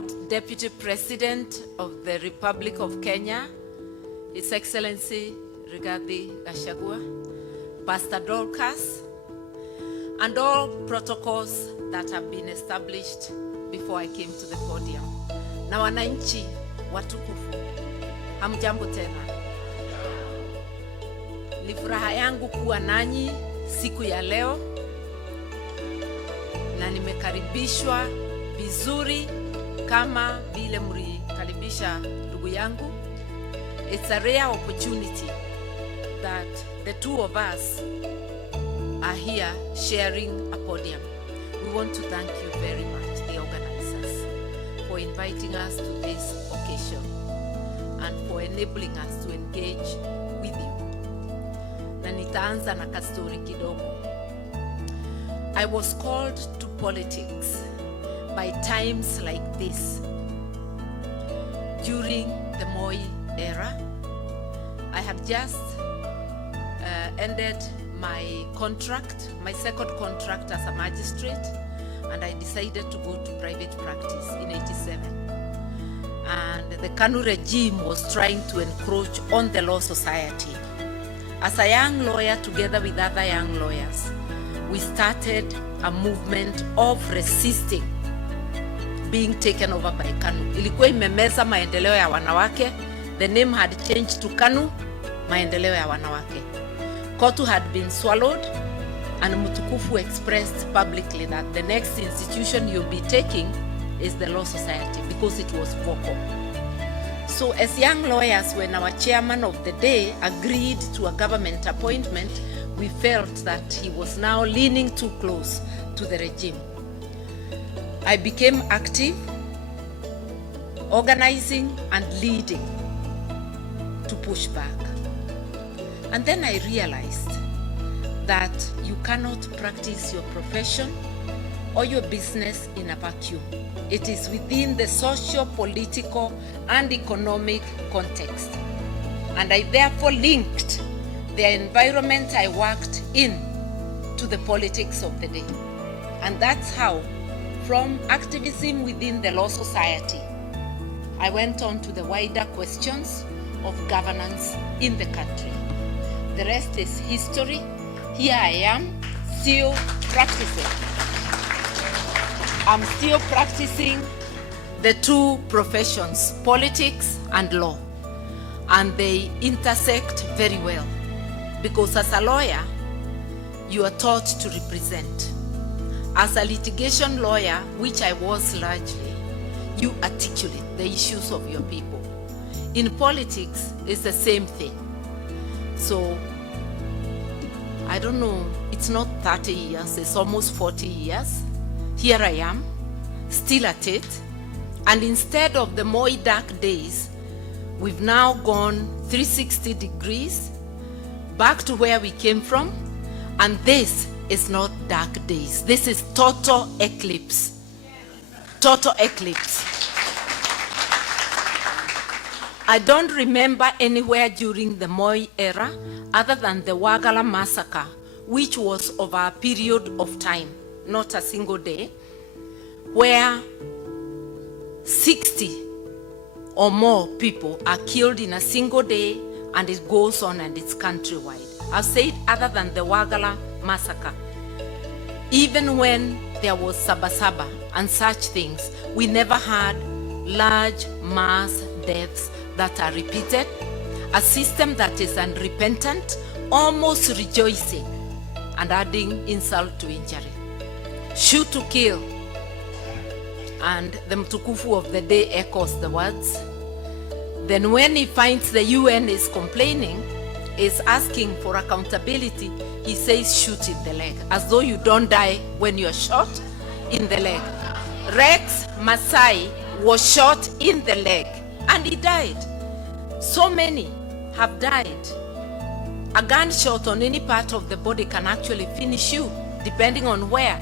Lord Deputy President of the Republic of Kenya, His Excellency Rigathi Gachagua, Pastor Dorcas, and all protocols that have been established before I came to the podium. Na wananchi watukufu, hamjambo tena. Ni furaha yangu kuwa nanyi siku ya leo, na nimekaribishwa vizuri kama vile mlikaribisha ndugu yangu. It's a rare opportunity that the two of us are here sharing a podium. We want to thank you very much, the organizers, for inviting us to this occasion and for enabling us to engage with you. Na nitaanza na kastori kidogo. I was called to politics by times like this. During the Moi era, I had just ended my contract, my second contract as a magistrate, and I decided to go to private practice in '87. And the KANU regime was trying to encroach on the law society. As a young lawyer, together with other young lawyers, we started a movement of resisting being taken over by KANU. Ilikuwa imemeza maendeleo ya wanawake. The name had changed to KANU, maendeleo ya wanawake. Kotu had been swallowed, and Mutukufu expressed publicly that the next institution you'll be taking is the law society, because it was vocal. So as young lawyers, when our chairman of the day agreed to a government appointment, we felt that he was now leaning too close to the regime. I became active, organizing and leading to push back. And then I realized that you cannot practice your profession or your business in a vacuum. It is within the social, political, and economic context. And I therefore linked the environment I worked in to the politics of the day. And that's how, from activism within the law society, I went on to the wider questions of governance in the country. The rest is history. Here I am, still practicing. I'm still practicing the two professions, politics and law. And they intersect very well. Because as a lawyer, you are taught to represent. As a litigation lawyer, which I was largely, you articulate the issues of your people. In politics, it's the same thing. So, I don't know, it's not 30 years, it's almost 40 years. Here I am, still at it. And instead of the Moi dark days, we've now gone 360 degrees back to where we came from. And this is not dark days. This is total eclipse. Total eclipse. I don't remember anywhere during the Moi era other than the Wagala massacre, which was over a period of time, not a single day, where 60 or more people are killed in a single day, and it goes on and it's countrywide. I've said other than the Wagala massacre. Even when there was Sabasaba and such things, we never had large mass deaths that are repeated, a system that is unrepentant, almost rejoicing, and adding insult to injury. Shoot to kill. And the Mtukufu of the day echoes the words. Then when he finds the UN is complaining, is asking for accountability, he says shoot in the leg, as though you don't die when you're shot in the leg. Rex Masai was shot in the leg and he died. So many have died. A gunshot on any part of the body can actually finish you, depending on where.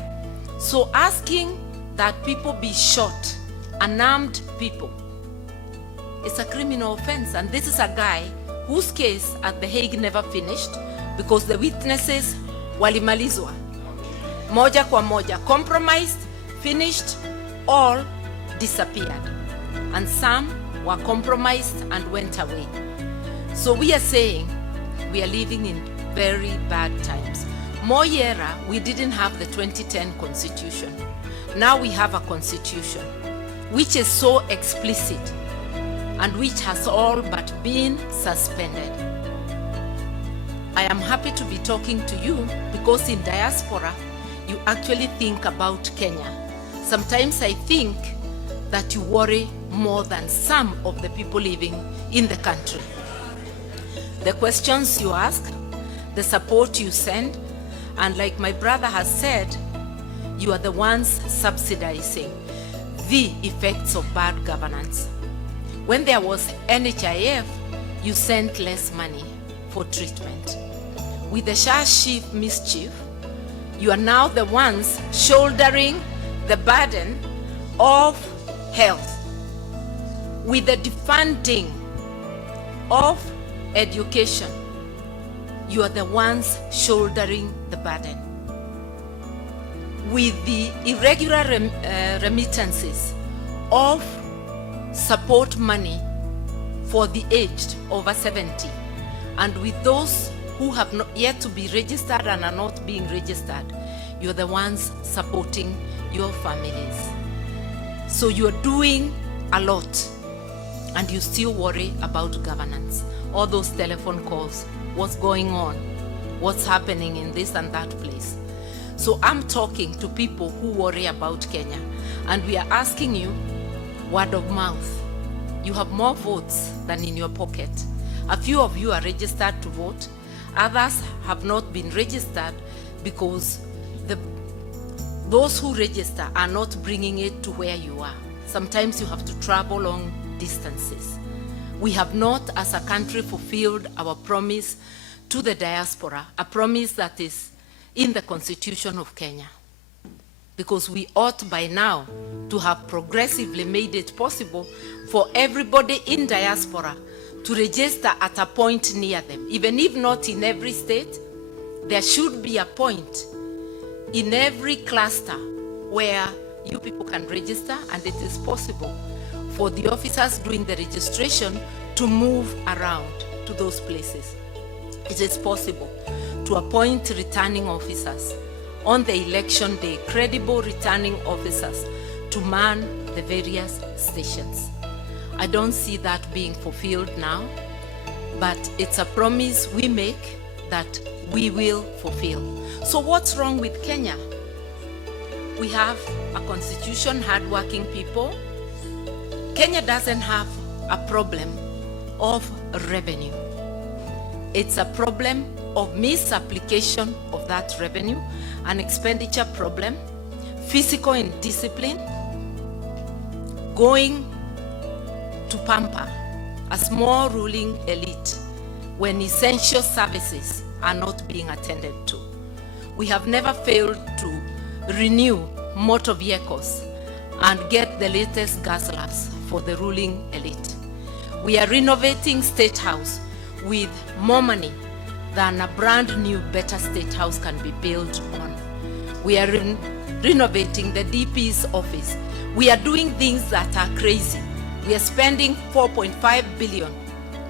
So asking that people be shot, unarmed people, is a criminal offense. And this is a guy whose case at The Hague never finished because the witnesses walimalizwa moja kwa moja, compromised, finished, all disappeared, and some were compromised and went away. So we are saying we are living in very bad times. Moi era, we didn't have the 2010 constitution. Now we have a constitution which is so explicit and which has all but been suspended. I am happy to be talking to you because in diaspora, you actually think about Kenya. Sometimes I think that you worry more than some of the people living in the country. The questions you ask, the support you send, and like my brother has said, you are the ones subsidizing the effects of bad governance. When there was NHIF, you sent less money for treatment. With the Shah-Chief mischief, you are now the ones shouldering the burden of health. With the defunding of education, you are the ones shouldering the burden. With the irregular remittances of support money for the aged over 70, and with those who have not yet to be registered and are not being registered, you're the ones supporting your families. So you're doing a lot, and you still worry about governance. All those telephone calls, what's going on, what's happening in this and that place. So I'm talking to people who worry about Kenya, and we are asking you, word of mouth. You have more votes than in your pocket. A few of you are registered to vote. Others have not been registered because those who register are not bringing it to where you are. Sometimes you have to travel long distances. We have not, as a country, fulfilled our promise to the diaspora, a promise that is in the Constitution of Kenya. Because we ought by now to have progressively made it possible for everybody in diaspora to register at a point near them. Even if not in every state, there should be a point in every cluster where you people can register, and it is possible for the officers doing the registration to move around to those places. It is possible to appoint returning officers on the election day, credible returning officers to man the various stations. I don't see that being fulfilled now, but it's a promise we make that we will fulfill. So what's wrong with Kenya? We have a constitution, hardworking people. Kenya doesn't have a problem of revenue. It's a problem of misapplication of that revenue, an expenditure problem, physical indiscipline, going to pamper a small ruling elite when essential services are not being attended to. We have never failed to renew motor vehicles and get the latest guzzlers for the ruling elite. We are renovating State House with more money than a brand new better State House can be built on. We are renovating the DP's office. We are doing things that are crazy. We are spending 4.5 billion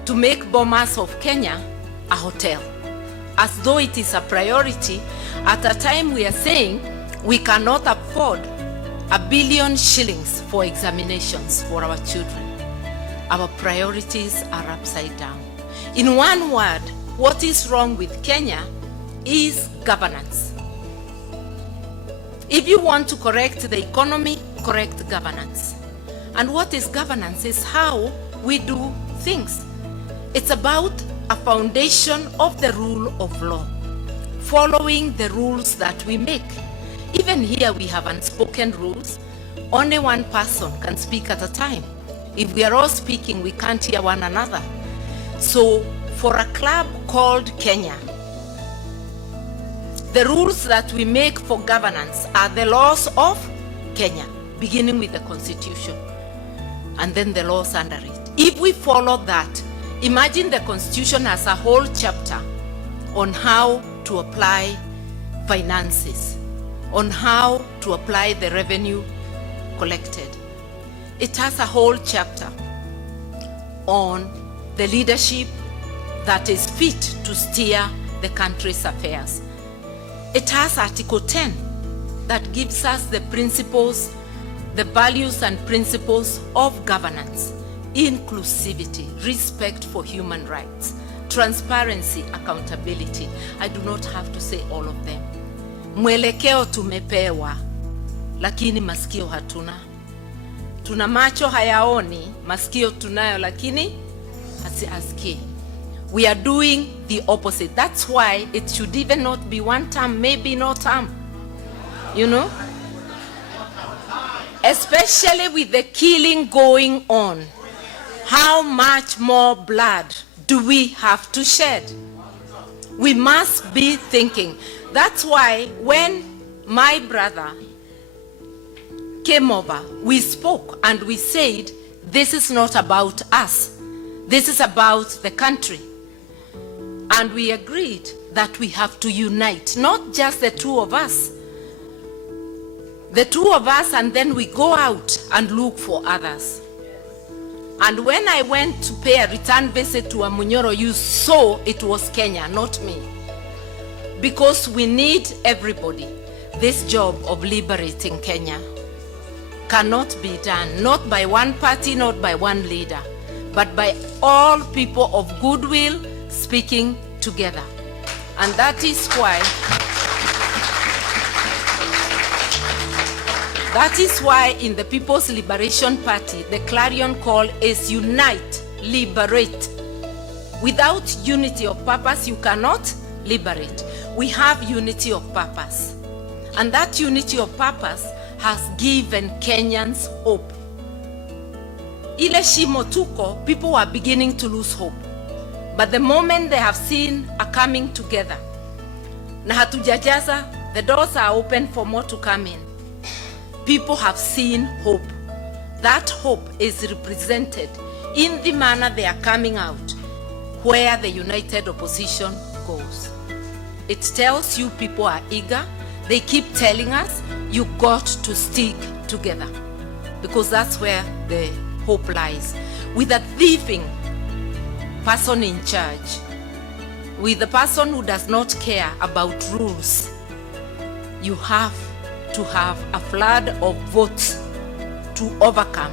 to make Bomas of Kenya a hotel, as though it is a priority at a time we are saying we cannot afford 1 billion shillings for examinations for our children. Our priorities are upside down. In one word, what is wrong with Kenya is governance. If you want to correct the economy, correct governance. And what is governance is how we do things. It's about a foundation of the rule of law, following the rules that we make. Even here we have unspoken rules. Only one person can speak at a time. If we are all speaking, we can't hear one another. So for a club called Kenya, the rules that we make for governance are the laws of Kenya, beginning with the Constitution, and then the laws under it. If we follow that, imagine the Constitution as a whole chapter on how to apply finances, on how to apply the revenue collected. it has a whole chapter on the leadership that is fit to steer the country's affairs. It has Article 10 that gives us the principles, the values and principles of governance: inclusivity, respect for human rights, transparency, accountability. I do not have to say all of them. Mwelekeo tumepewa, lakini masikio hatuna. Tuna macho hayaoni, masikio tunayo lakini hasiasikii. We are doing the opposite. That's why it should even not be one term, maybe no term. You know? Especially with the killing going on. How much more blood do we have to shed? We must be thinking. That's why when my brother came over, we spoke and we said, this is not about us. This is about the country. And we agreed that we have to unite, not just the two of us. The two of us, and then we go out and look for others. And when I went to pay a return visit to Amunyoro, you saw it was Kenya, not me. Because we need everybody. This job of liberating Kenya cannot be done, not by one party, not by one leader, but by all people of goodwill speaking together. And that is why in the People's Liberation Party, the clarion call is unite, liberate. Without unity of purpose, you cannot liberate. We have unity of purpose. And that unity of purpose has given Kenyans hope. Ile shimo tuko, people are beginning to lose hope. But the moment they have seen a coming together, na hatujajaza, the doors are open for more to come in. People have seen hope. That hope is represented in the manner they are coming out, where the united opposition goes. It tells you people are eager. They keep telling us, you got to stick together, because that's where the hope lies. With a thieving person in charge, with the person who does not care about rules, you have to have a flood of votes to overcome.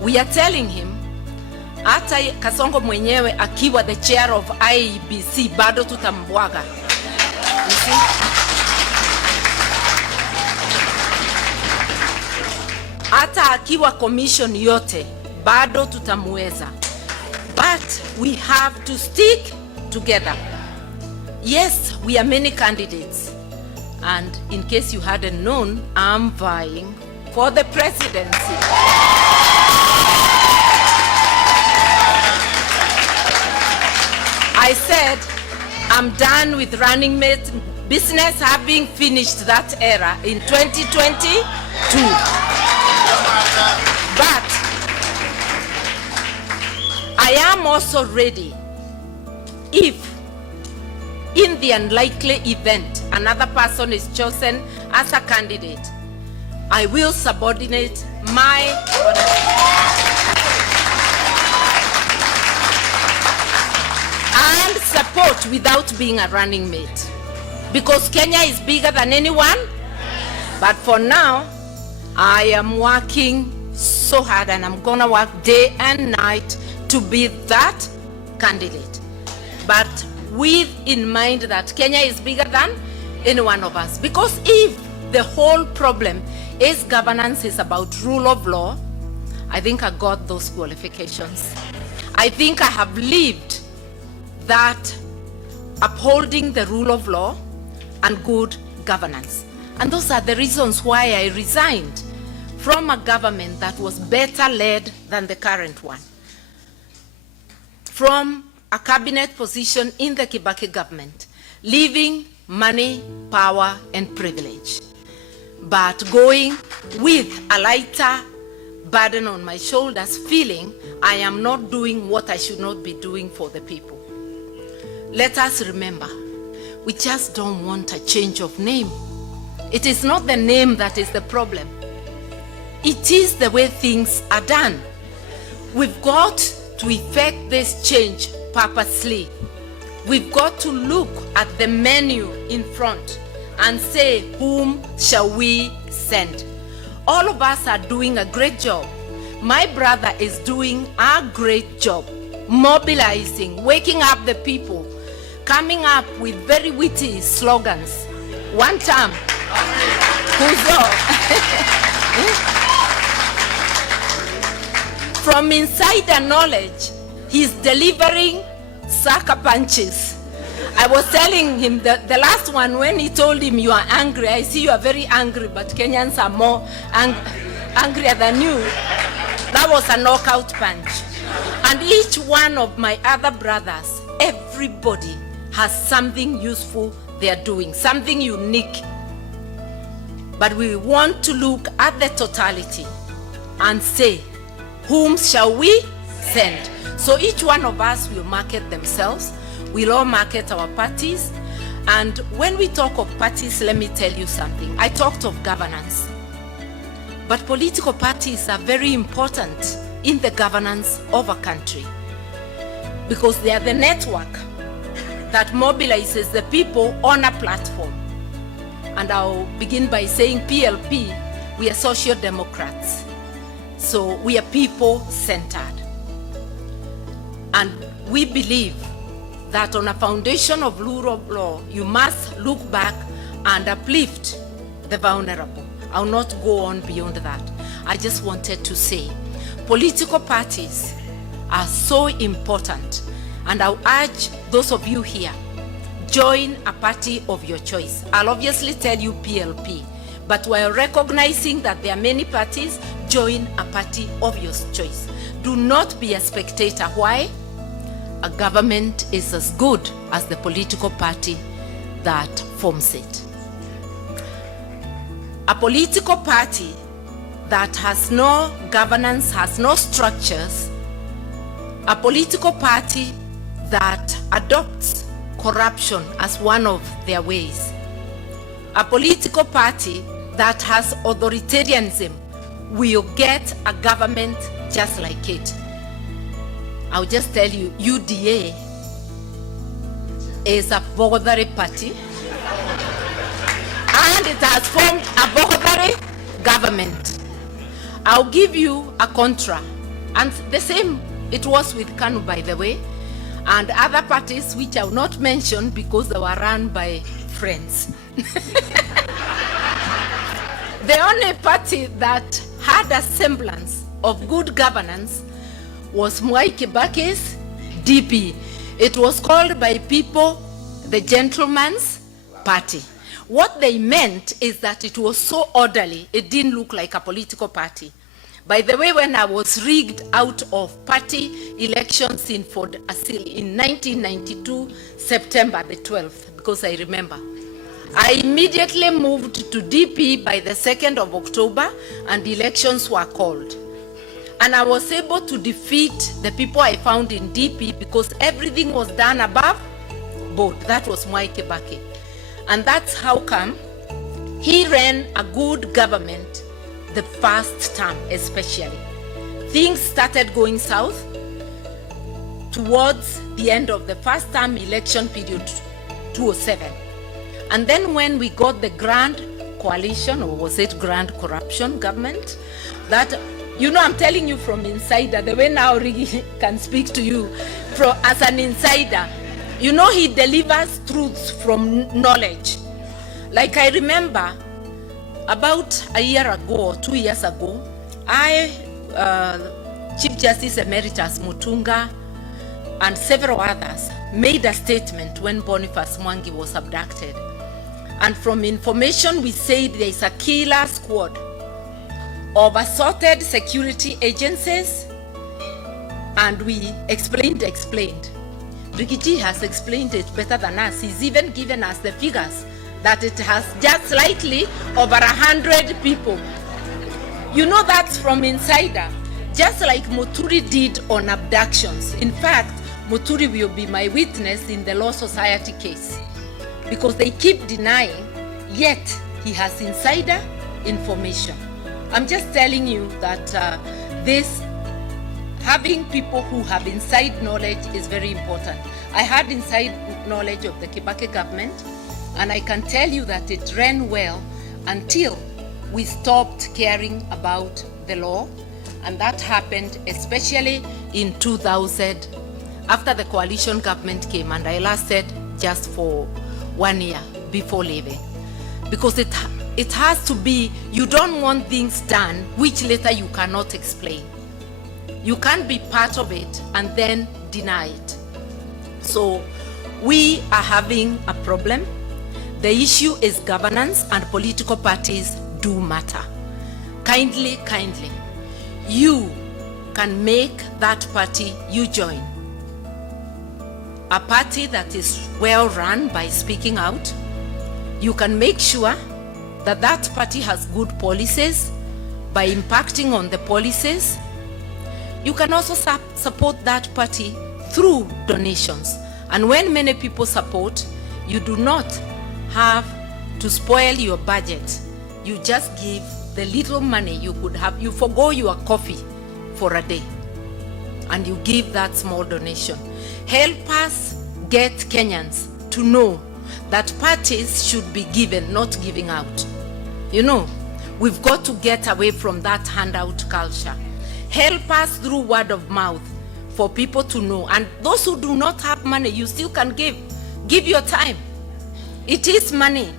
We are telling him, hata Kasongo mwenyewe akiwa the chair of IEBC bado tutambwaga. You see? Hata akiwa commission yote bado tutamweza. But we have to stick together. Yes, we are many candidates. And in case you hadn't known, I'm vying for the presidency. I said, I'm done with running mate business, having finished that era in 2022. But I am also ready if in the unlikely event another person is chosen as a candidate, I will subordinate my and support without being a running mate, because Kenya is bigger than anyone. But for now, I am working so hard, and I'm gonna work day and night to be that candidate, but with in mind that Kenya is bigger than any one of us. Because if the whole problem is governance, is about rule of law, I think I got those qualifications. I think I have lived that upholding the rule of law and good governance. And those are the reasons why I resigned from a government that was better led than the current one. From a cabinet position in the Kibaki government, leaving money, power, and privilege, but going with a lighter burden on my shoulders, feeling I am not doing what I should not be doing for the people. Let us remember, we just don't want a change of name. It is not the name that is the problem. it is the way things are done. We've got to effect this change purposely. We've got to look at the menu in front and say, whom shall we send? All of us are doing a great job. My brother is doing a great job, mobilizing, waking up the people, coming up with very witty slogans. One time, from insider knowledge, he's delivering sucker punches. I was telling him that the last one, when he told him, you are angry, I see you are very angry, but Kenyans are more angrier than you. That was a knockout punch. And each one of my other brothers, everybody has something useful they are doing, something unique. But we want to look at the totality and say, whom shall we send? So each one of us will market themselves. We'll all market our parties. And when we talk of parties, let me tell you something. I talked of governance. But political parties are very important in the governance of a country because they are the network that mobilizes the people on a platform. And I'll begin by saying PLP, we are social democrats. So we are people-centered. And we believe that on a foundation of rule of law, you must look back and uplift the vulnerable. I'll not go on beyond that. I just wanted to say, political parties are so important, and I'll urge those of you here, join a party of your choice. I'll obviously tell you PLP, but while recognizing that there are many parties, join a party of your choice. Do not be a spectator. Why? A government is as good as the political party that forms it. A political party that has no governance, has no structures, a political party that adopts corruption as one of their ways, a political party that has authoritarianism will get a government just like it. I'll just tell you, UDA is a Bogodari party, and it has formed a Bogodari government. I'll give you a contra, and the same it was with KANU, by the way, and other parties which I will not mention because they were run by friends. The only party that had a semblance of good governance was Mwai Kibaki's DP. It was called by people the Gentleman's Party. What they meant is that it was so orderly, it didn't look like a political party. By the way, when I was rigged out of party elections in Fort Asil in 1992, September the 12th, because I remember, I immediately moved to DP by the 2nd of October, and elections were called. And I was able to defeat the people I found in DP because everything was done above board. That was Mwai Kibaki. And that's how come he ran a good government the first term especially. Things started going south towards the end of the first term election period, 2007. And then when we got the grand coalition, or was it grand corruption government, that, you know, I'm telling you from insider, the way now Rigi can speak to you as an insider, you know, he delivers truths from knowledge. Like I remember about a year ago or 2 years ago, Chief Justice Emeritus Mutunga and several others made a statement when Boniface Mwangi was abducted. And from information we said there is a killer squad of assorted security agencies, and we explained. Brigidi has explained it better than us. He's even given us the figures that it has just slightly over 100 people. You know, that's from insider, just like Muturi did on abductions. In fact, Muturi will be my witness in the Law Society case because they keep denying, yet he has insider information. I'm just telling you that this having people who have inside knowledge is very important. I had inside knowledge of the Kibaki government, and I can tell you that it ran well until we stopped caring about the law, and that happened especially in 2000 after the coalition government came, and I lasted just for 1 year before leaving, because it has to be, you don't want things done which later you cannot explain. You can't be part of it and then deny it. So we are having a problem. The issue is governance, and political parties do matter. Kindly, you can make that party you join a party that is well run by speaking out. You can make sure that that party has good policies by impacting on the policies. You can also support that party through donations. And when many people support, you do not have to spoil your budget. You just give the little money you could have. You forgo your coffee for a day, and you give that small donation. Help us get Kenyans to know that parties should be given, not giving out. You know, we've got to get away from that handout culture. Help us through word of mouth for people to know. And those who do not have money, you still can give. Give your time. It is money.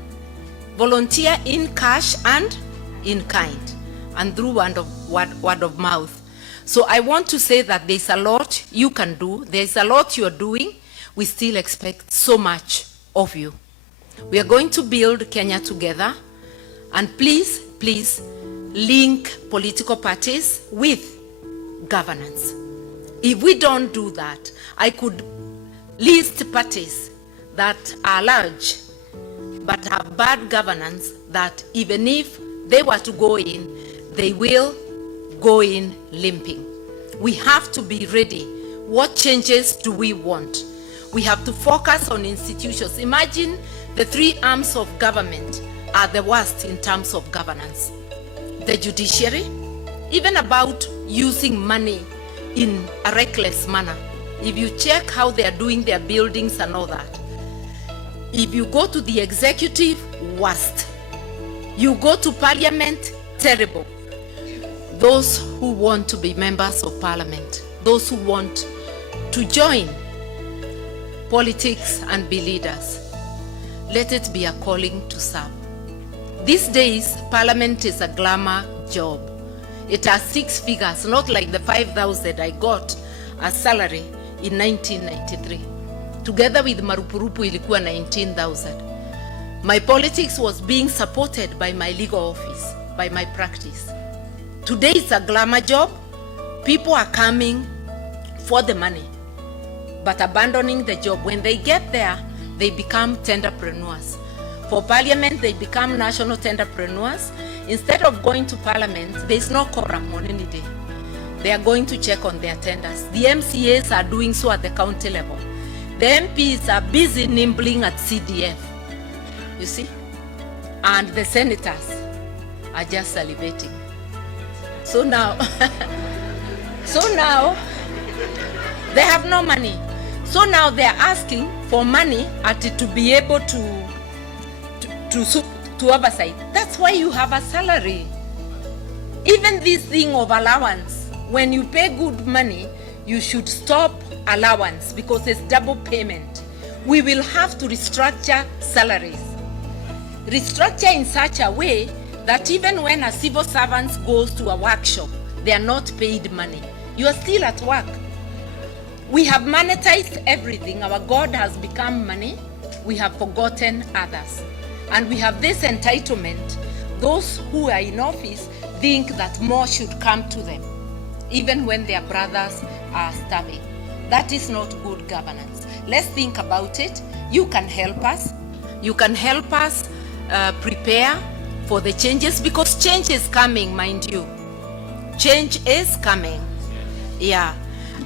Volunteer in cash and in kind, and through word of mouth. So I want to say that there's a lot you can do. There's a lot you're doing. We still expect so much of you. We are going to build Kenya together. And please link political parties with governance. If we don't do that, I could list parties that are large but have bad governance, that even if they were to go in, they will go in limping. We have to be ready. What changes do we want? We have to focus on institutions. Imagine the three arms of government are the worst in terms of governance. The judiciary, even about using money in a reckless manner. If you check how they are doing their buildings and all that. If you go to the executive, worst. You go to parliament, terrible. Those who want to be members of parliament, those who want to join politics and be leaders, let it be a calling to serve. These days, parliament is a glamour job. It has 6 figures, not like the 5,000 I got as salary in 1993. Together with Marupurupu ilikuwa 19,000. My politics was being supported by my legal office, by my practice. Today it's a glamour job. People are coming for the money, but abandoning the job. When they get there, they become tenderpreneurs. For parliament, they become national tenderpreneurs. Instead of going to parliament, there's no quorum on any day. They are going to check on their tenders. The MCAs are doing so at the county level. The MPs are busy nibbling at CDF, you see? And the senators are just salivating. So now, they have no money. So now they are asking for money to be able to oversight. That's why you have a salary. Even this thing of allowance, when you pay good money, you should stop allowance because it's double payment. We will have to restructure salaries. Restructure in such a way that even when a civil servant goes to a workshop, they are not paid money. You are still at work. We have monetized everything. Our God has become money. We have forgotten others. And we have this entitlement. Those who are in office think that more should come to them, even when their brothers are starving. That is not good governance. Let's think about it. You can help us. You can help us prepare for the changes, because change is coming, mind you. Change is coming. Yeah.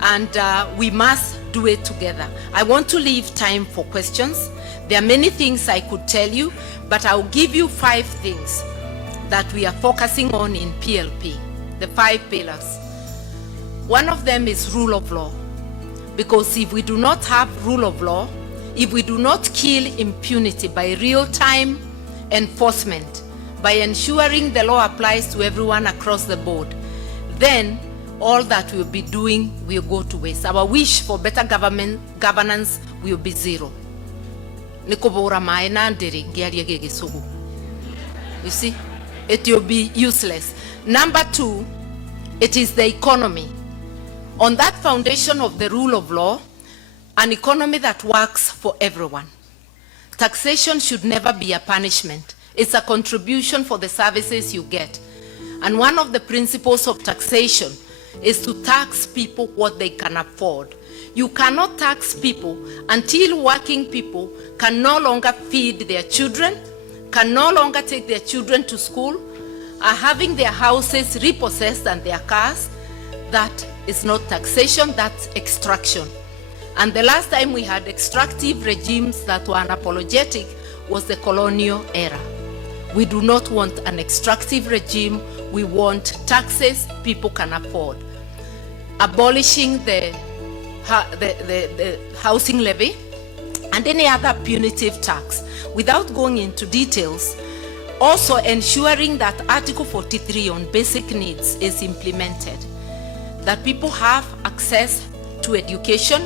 And we must do it together. I want to leave time for questions. There are many things I could tell you, but I'll give you 5 things. that we are focusing on in PLP, the 5 pillars. One of them is rule of law. Because if we do not have rule of law, if we do not kill impunity by real-time enforcement, by ensuring the law applies to everyone across the board, then all that we'll be doing will go to waste. Our wish for better governance will be zero. You see, it will be useless. Number 2, it is the economy. On that foundation of the rule of law, an economy that works for everyone. Taxation should never be a punishment. It's a contribution for the services you get. And one of the principles of taxation is to tax people what they can afford. You cannot tax people until working people can no longer feed their children, can no longer take their children to school, are having their houses repossessed and their cars. That is not taxation, that's extraction. And the last time we had extractive regimes that were unapologetic was the colonial era. We do not want an extractive regime. We want taxes people can afford. Abolishing the housing levy and any other punitive tax. Without going into details, also ensuring that Article 43 on basic needs is implemented. That people have access to education,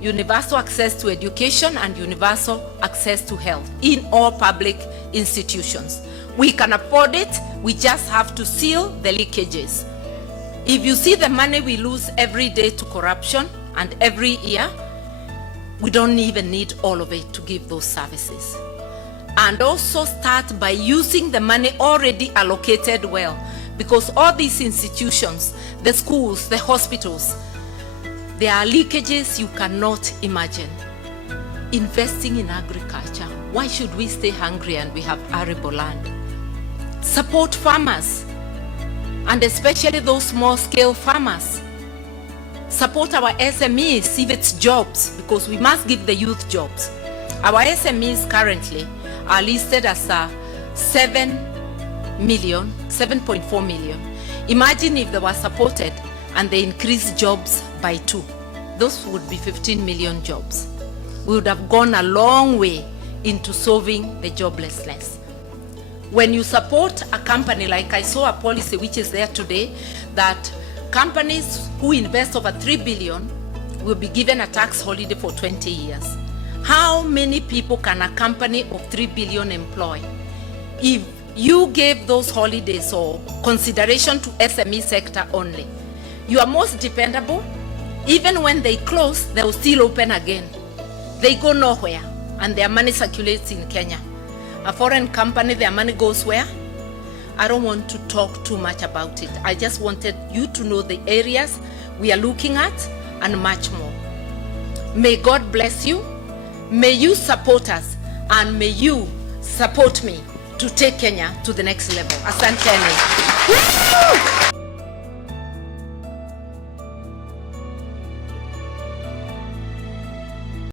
universal access to education and universal access to health in all public institutions. We can afford it, we just have to seal the leakages. If you see the money we lose every day to corruption and every year, we don't even need all of it to give those services. And also start by using the money already allocated well, because all these institutions, the schools, the hospitals, there are leakages you cannot imagine. Investing in agriculture. Why should we stay hungry and we have arable land? Support farmers, and especially those small-scale farmers. Support our SMEs, if it's jobs, because we must give the youth jobs. Our SMEs currently are listed as 7.4 million. Imagine if they were supported and they increased jobs by 2. Those would be 15 million jobs. We would have gone a long way into solving the joblessness. When you support a company, like I saw a policy which is there today, that companies who invest over 3 billion will be given a tax holiday for 20 years. How many people can a company of 3 billion employ? If you gave those holidays or consideration to SME sector only, you are most dependable. Even when they close, they will still open again. They go nowhere and their money circulates in Kenya. A foreign company, their money goes where? I don't want to talk too much about it. I just wanted you to know the areas we are looking at and much more. May God bless you. May you support us and may you support me to take Kenya to the next level. Asanteni.